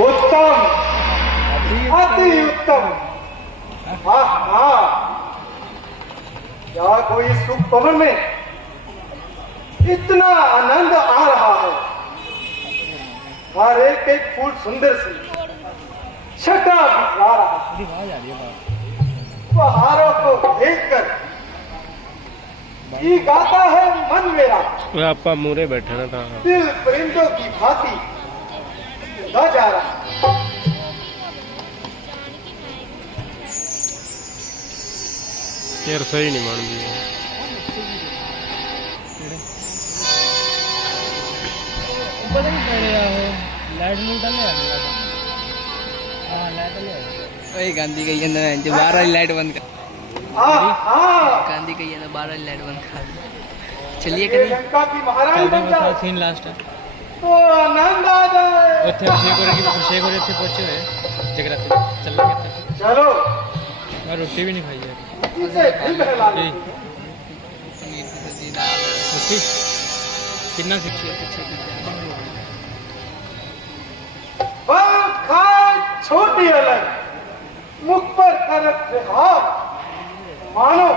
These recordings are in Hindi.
उत्तम, अति उत्तम। हाँ हाँ, क्या कोई सुख पवन में इतना आनंद आ रहा है। हर एक एक फूल सुंदर सी छटा बिखरा रहा है। बहारों को देखकर ये गाता है मन मेरा। आपा मुरे बैठा ना था। दिल परिंदों की भांति गा जा रहा है। यार सही नहीं मान दी वही गांधी कही अंदर जो 12 लाइट बंद कर। गांधी कही अंदर 12 लाइट बंद कर। चलिए करिए लंका की महारानी बन जाओ सीन लास्ट है तो आनंद आ जाए। ਉੱਥੇ शेख और ਇੱਥੇ ਪਹੁੰਚੇ ਹੋਏ जगराते चलना कितना चलो और रोटी भी नहीं खाई है इसे भी बहला लो। रोटी कितना सीखी है पीछे की बल खाए छोटी अलग मुख पर करत विहार। मानो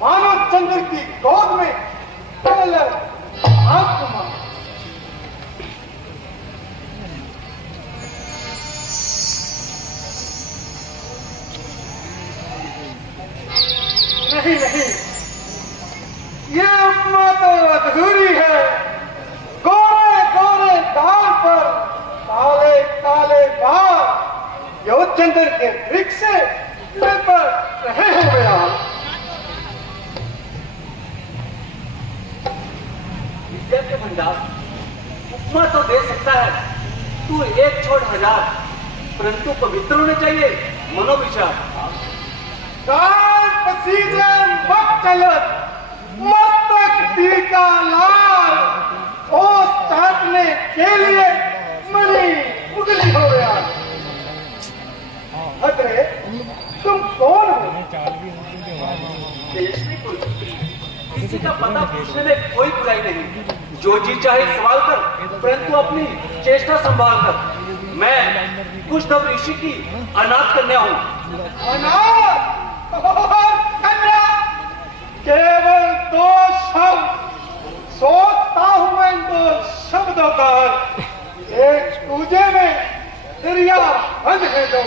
मानो चंद्र की गोद में अलग आत्मा। नहीं नहीं, ये उपमा तो अधूरी है। गोरे गोरे दाल पर काले काले बाल यो चंद्र के वृक्ष से लिपट रहे हो गया। विद्या के भंडार उपमा तो दे सकता है तू, एक छोड़ हजार, परंतु पवित्र होने चाहिए मनोविचार। काल पसीने मत चलत मस्तक टीका लाल ओ चाटने के लिए मणि उगली हो गया। अरे तुम कौन हो? देश में कोई किसी का पता पूछने में कोई बुराई नहीं। जो जी चाहे सवाल कर, परंतु अपनी चेष्टा संभाल कर। मैं कुशधव ऋषि की अनाथ कन्या हूँ। अनाथ और कन्या, केवल दो शब्द सोचता हूं मैं इन दो शब्दों का। एक पूजे में दरिया बंद है दो,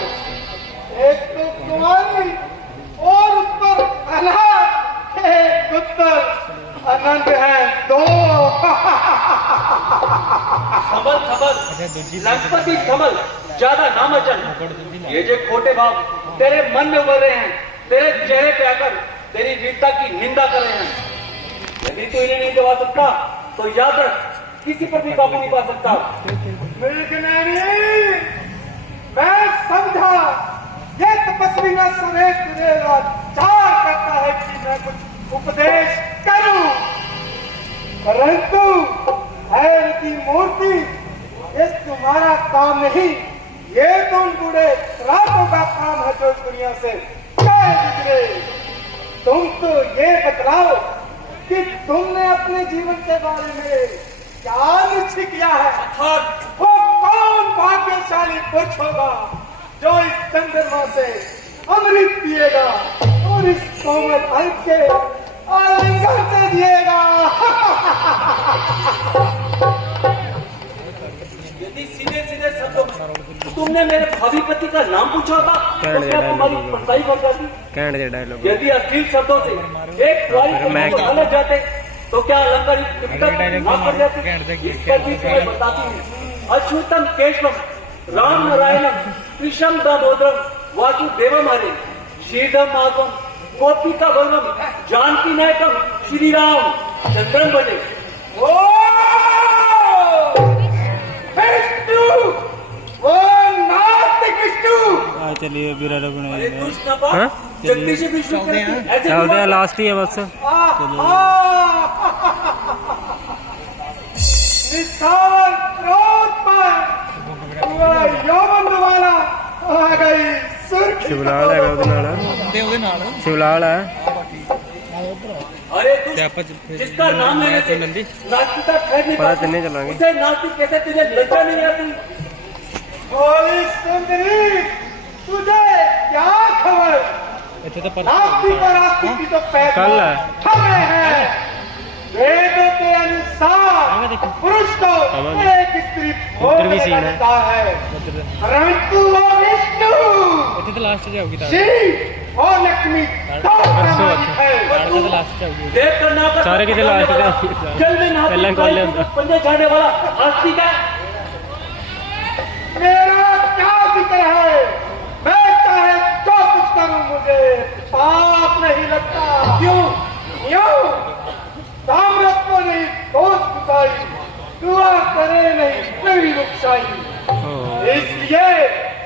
एक तो कुमारी और उस पर अनाथ, एक उत्तर अनंत है दो। संभल संभल लखपति संभल, ज्यादा नामचन। ये जो खोटे भाव तेरे मन में उभर रहे हैं, तेरे चेहरे पे आकर तेरी वीरता की निंदा कर रहे हैं। यदि तू इन्हें नहीं दबा सकता तो याद रख, किसी पर भी काबू नहीं पा सकता। मैं समझा ये तपस्वी न सुरेश चार करता है कि मैं कुछ उपदेश करूं, परंतु है की मूर्ति ये तुम्हारा काम नहीं। ये तुम बूढ़े रातों का काम है जो दुनिया से गुजरे। तुम तो ये बतलाओ कि तुमने अपने जीवन के बारे में क्या निश्चय किया है। वो कौन भाग्यशाली पुरुष होगा जो इस चंद्रमा से अमृत पिएगा और इस कोमल अंक के आलिंगन से जिएगा। यदि सीधे सीधे शब्दों में तुमने मेरे भावी पति का नाम पूछा होता तो क्या तुम्हारी परछाई कर जाती? यदि अश्लील शब्दों से एक अलग जाते तो क्या अलंकार माफ कर जाती? इस पर भी तुम्हें बताती हूँ। अच्युतम केशवम राम नारायणम कृष्णम दामोदरम वासुदेवम हरे श्रीधम माधवम गोपिका वल्लम जानकी नायकम श्री राम चंद्रम बने। चलिए जगदीश विष्णु चलते हैं, लास्ट ही है बस। वाला आ गई शिवलाल है शिवलाल है। अरे जिसका नाम लेने से नास्तिकता खैर नहीं पता चलने चलांगे। उसे नास्तिक कैसे तुझे लज्जा नहीं आती? बोली सुंदरी, तुझे क्या खबर? नास्तिक की तो पैदा हमें है। वेदों के अनुसार पुरुष को एक स्त्री भोग करता है, परंतु वो विष्णु शिव और लक्ष्मी देख कर ना सारे कितने लास्ट जल में नहाते पंजे झाड़ने वाला आस्तिक है। मेरा क्या जिक्र है? मैं चाहे जो कुछ करूं, मुझे पाप नहीं लगता। क्यों? साम्राज्य को नहीं दोस्त बुसाई, दुआ करे नहीं मेरी रुखसाई। इसलिए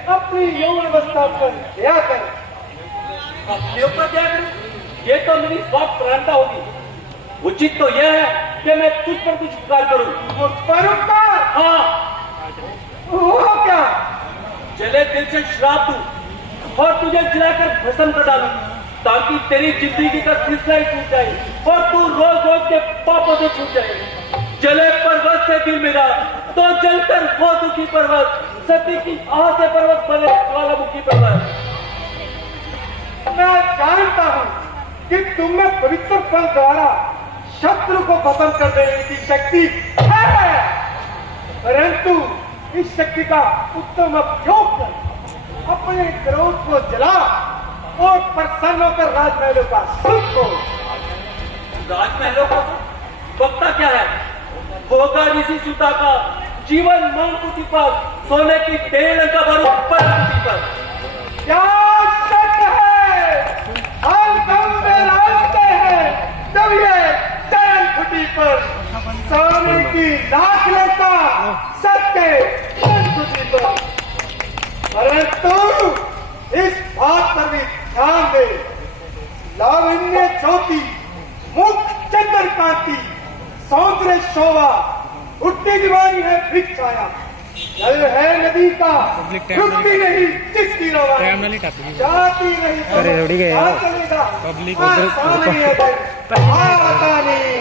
अपनी यौन अवस्था पर दया कर। अपने ऊपर दया करूं? ये तो मेरी स्वार्थ प्रधानता होगी। उचित तो यह है कि मैं तुझ पर कुछ उपकार करूं। मुझ पर उपकार? हाँ, वो क्या? जले दिल से श्राप दूं और तुझे जलाकर भस्म कर डालूं, ताकि तेरी जिंदगी का सिलसिला ही टूट जाए और तू रोज रोज के पापों से छूट जाए। जले पर्वत से दिल मेरा तो जलकर हो दुखी पर्वत, सती की आह से पर्वत बने ज्वालामुखी पर्वत। मैं जानता हूं कि तुम में पवित्र फल द्वारा शत्रु को खत्म कर देने की शक्ति है, परंतु इस शक्ति का उत्तम उपयोग कर अपने क्रोध को जला और प्रसन्न होकर राजमहलों का सुख हो। राजमहलों का वक्ता क्या है? होगा ऋषि सुता का जीवन मन कुटी पर, सोने की 1.5 का बारूद पर कुटी पर। क्या शक है? हम गम में लाते हैं जब ये चरण कुटी पर सोने की लाख लेता सत्य कुटी पर। परंतु इस बात पर भी ध्यान दे, लावण्य ज्योति, मुख चंद्रकांति, सौंदर्य शोभा, उठती दीवानी है वृक्ष छाया, जल है नदी का रुकती नहीं जिसकी रवानी, जाती नहीं अरे उड़ी गए यार। चलेगा पब्लिक आसानी है पता नहीं।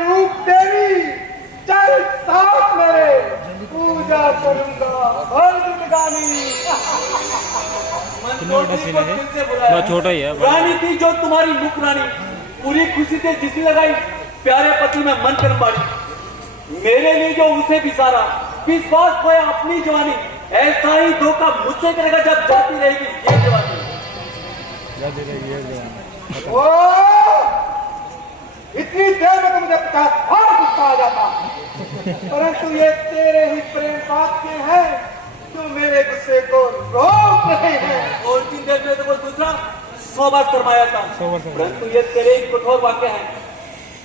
रूप देवी चल साथ मेरे, पूजा करूंगा और गुणगानी। बहुत छोटा ही है। रानी थी जो तुम्हारी मुख रानी, पूरी खुशी से जिसने लगाई प्यारे पति में मन कर बाड़ी। मेरे लिए जो उसे बिसारा, विश्वास खोया अपनी जवानी, ऐसा ही धोखा मुझसे करेगा जब जाती रहेगी ये जवानी। ओ, इतनी देर में तो मुझे 50 बार गुस्सा आ जाता, परंतु ये तेरे ही प्रेम वाक्य है जो मेरे गुस्से को रोक रहे हैं। और 3 देर में तो वो दूसरा 100 बार शर्माया था, परंतु ये तेरे ही कठोर वाक्य हैं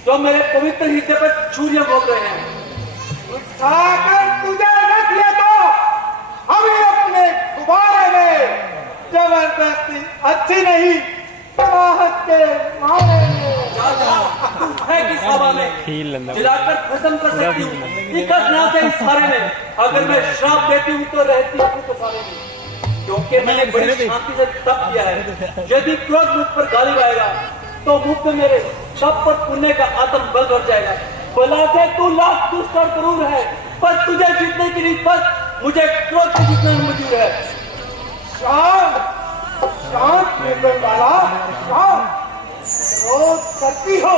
जो मेरे पवित्र हृदय पर छुरियां भोग रहे हैं। उठाकर तुझे रख लेता अभी अपने गुब्बारे में, जबरदस्ती अच्छी नहीं, चाहत के मारे में। है किस हवा में जलाकर खत्म कर सकती हूँ, निकट ना से इस सारे में। अगर मैं श्राप देती हूँ तो रहती हूँ तो सारे में, क्योंकि मैंने बड़ी शांति से तप किया है। यदि क्रोध मुझ पर गाली आएगा तो मुख में मेरे तप पर पुण्य का आत्म बल बढ़ जाएगा। भला से तू लाख दुष्ट और क्रूर है, पर तुझे जीतने की रीत पर मुझे क्रोध से जीतना मंजूर है। शांत निर्बल वाला, शांत। क्रोध करती हो,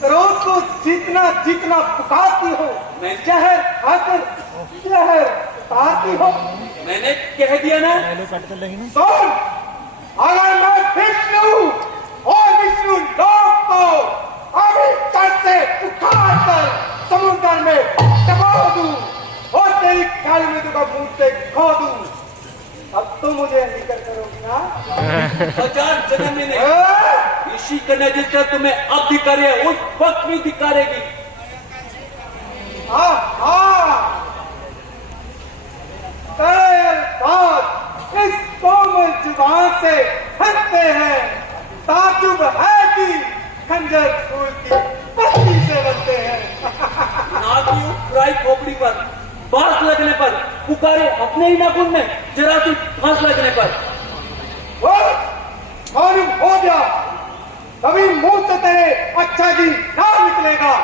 क्रोध को जितना जितना पुकारती हो, मैं जहर खाकर जहर उतारती हो। मैंने कह दिया ना। सुन, अगर मैं विष्णु और विष्णु लोक को अभी तट से उठाकर समुद्र में डबो दूं और तेरी काली मृत्यु का मुंह से खो दूं, अब तो मुझे निकल करोगी ना? 1000 जन्म में नहीं, ऋषि कन्या जिस तरह तुम्हें अब धिक्कारी है उस वक्त भी धिक्कारेगी। इस कोमल जुबान से हंसते हैं, ताजुब है कि खंजर फूल की पत्ती से बनते हैं। नागियों फ्राई खोपड़ी पर बांस लगने पर, पुकारे अपने ही नाखून में जरा सी फांस लगने पर। मालूम हो गया, कभी मुंह से तेरे अच्छा जी ना निकलेगा।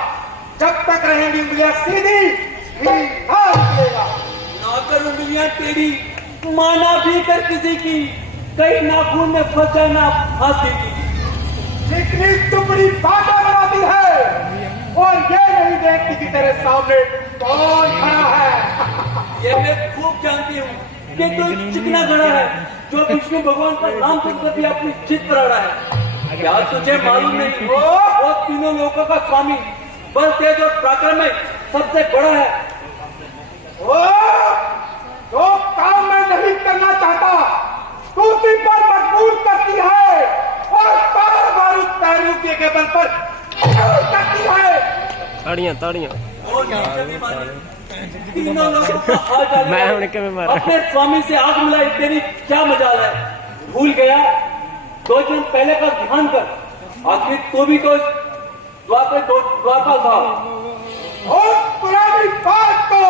जब तक रहेंगी उंगलियां सीधी, ना तेरी, माना भी कर किसी की, कई नाखून में फंस जाना फांसी की। जितनी टुकड़ी बातें बनाती है और ये नहीं देखती कि तेरे सामने कौन खड़ा है। ये मैं खूब जानती हूँ कि तू एक चिकना घड़ा है जो विष्णु भगवान का नाम सुनकर भी अपनी जिद पर अड़ा है। क्या तुझे मालूम नहीं वो तीनों लोगों का स्वामी, बल तेज और पराक्रम में सबसे बड़ा है। वो जो काम मैं नहीं करना चाहता तू उसी पर मजबूर करती है और बार बार उस पैरों के बल पर करती है। ताड़ियां ताड़ियां और नहीं मानी। तीनों लोगों का हाथ डाले मैं उनके में मारा। अपने स्वामी से आग मिलाई तेरी क्या मजाल है। भूल गया 2 दिन पहले का ध्यान कर, आखिर तू भी तो द्वारका था। और पुरानी बात को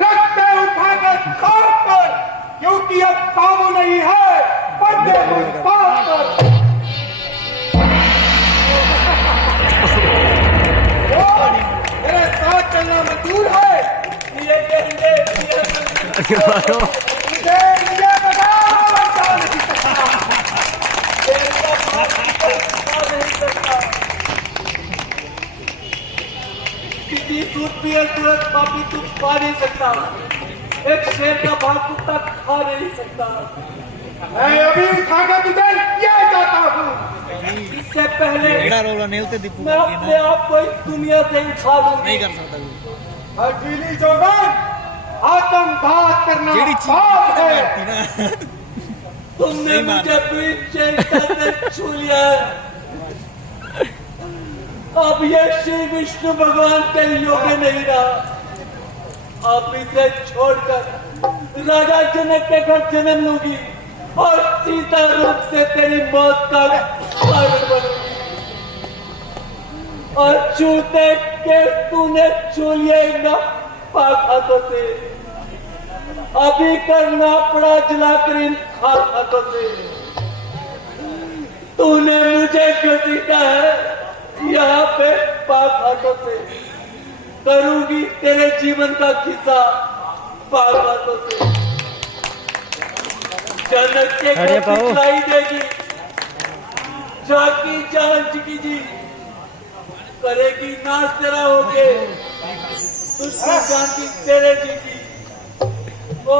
रखते उठाकर खाट पर, क्योंकि अब काबू नहीं है बंदे उस बात पर। और मेरे साथ चलना मंजूर है। ये मारो मुझे ये बता नहीं सकता। किसी सूरत तुरंत पापी तू पा नहीं सकता, एक शेर का भाग कुत्ता खा नहीं सकता। मैं अभी उठाकर तुझे ये जाता हूँ। इससे पहले मैं अपने आप को इस दुनिया से उठा लूंगी। हकीली जोगन आत्मघात करना पाप है। तुमने मुझे बीच चेष्टा से छू लिया है। अब ये श्री विष्णु भगवान के योग्य नहीं रहा। अब इसे छोड़कर राजा जनक के घर जन्म लूंगी और सीता रूप से तेरी मौत का कारण बनूंगी। और छूते के तूने छू लिया इन पाक हाथों से, अभी करना पड़ा जलाकर इन खाक हाथों से। तूने मुझे घसीटा है यहाँ पे पाक हाथों से, करूंगी तेरे जीवन का किस्सा पाक हाथों से। जनक के घर दिखलाई देगी जाकी जानकी जी, करेगी नाच तेरा होके तुझको जानकी तेरे जी की। ओ